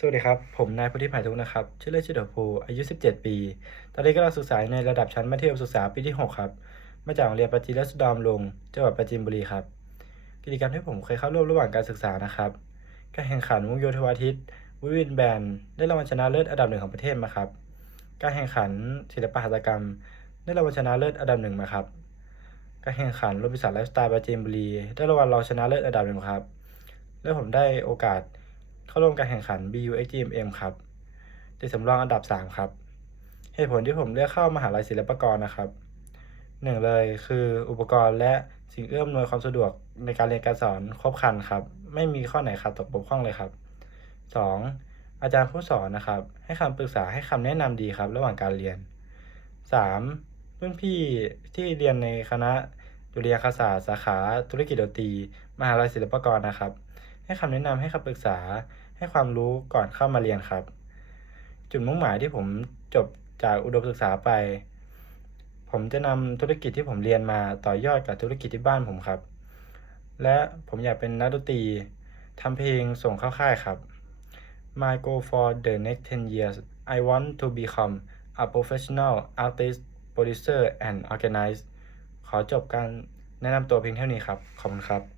สวัสดีครับ ผมนายพุทธิภายทุกนะครับ ชื่อเล่นชื่อเดอะพูอายุ 17 ปี ตอนนี้กำลังศึกษาในระดับชั้นมัธยมศึกษาปีที่ 6 ครับ มาจากโรงเรียนปราจีรัศดรลง จังหวัดปราจีนบุรีครับ กิจกรรมที่ผมเคยเข้าร่วมระหว่างการศึกษานะครับ การแข่งขันวงโยธวาทิตวิวินแบนได้รางวัลชนะเลิศอันดับหนึ่งของประเทศมาครับ การแข่งขันศิลปหัตถกรรม ได้รางวัลชนะเลิศอันดับหนึ่งมาครับ การแข่งขันโรบินสันไลฟ์สไตล์ปราจีนบุรี ได้รางวัลรองชนะเลิศอันดับหนึ่งครับ และผมได้โอกาส เข้าร่วมการแข่งขัน BUXGMM ครับติดสำรองอันดับ 3 ครับ เหตุผลที่ผมเลือกเข้ามหาลัยศิลปากรนะครับหนึ่งเลยคืออุปกรณ์และสิ่งเอื้อมหนวยความสะดวกในการเรียนการสอนครบครันครับ ไม่มีข้อไหนขาดตกบกพร่องเลยครับ 2. อาจารย์ผู้สอนนะครับ ให้คำปรึกษาให้คำแนะนำดีครับ ระหว่างการเรียน 3. รุ่นพี่ที่เรียนในคณะดุริยางคศาสตร์สาขาธุรกิจดนตรีมหาลัยศิลปากรนะครับ ให้คำแนะนำให้คำปรึกษา ให้ความรู้ก่อนเข้ามาเรียนครับ จุดมุ่งหมายที่ผมจบจากอุดมศึกษาไป ผมจะนำธุรกิจที่ผมเรียนมาต่อยอดกับธุรกิจที่บ้านผมครับ และผมอยากเป็นนักดนตรีทำเพลงส่งเข้าค่ายครับ My goal for the next 10 years I want to become a professional artist producer and organizer ขอจบการแนะนำตัวเพียงเท่านี้ครับ ขอบคุณครับ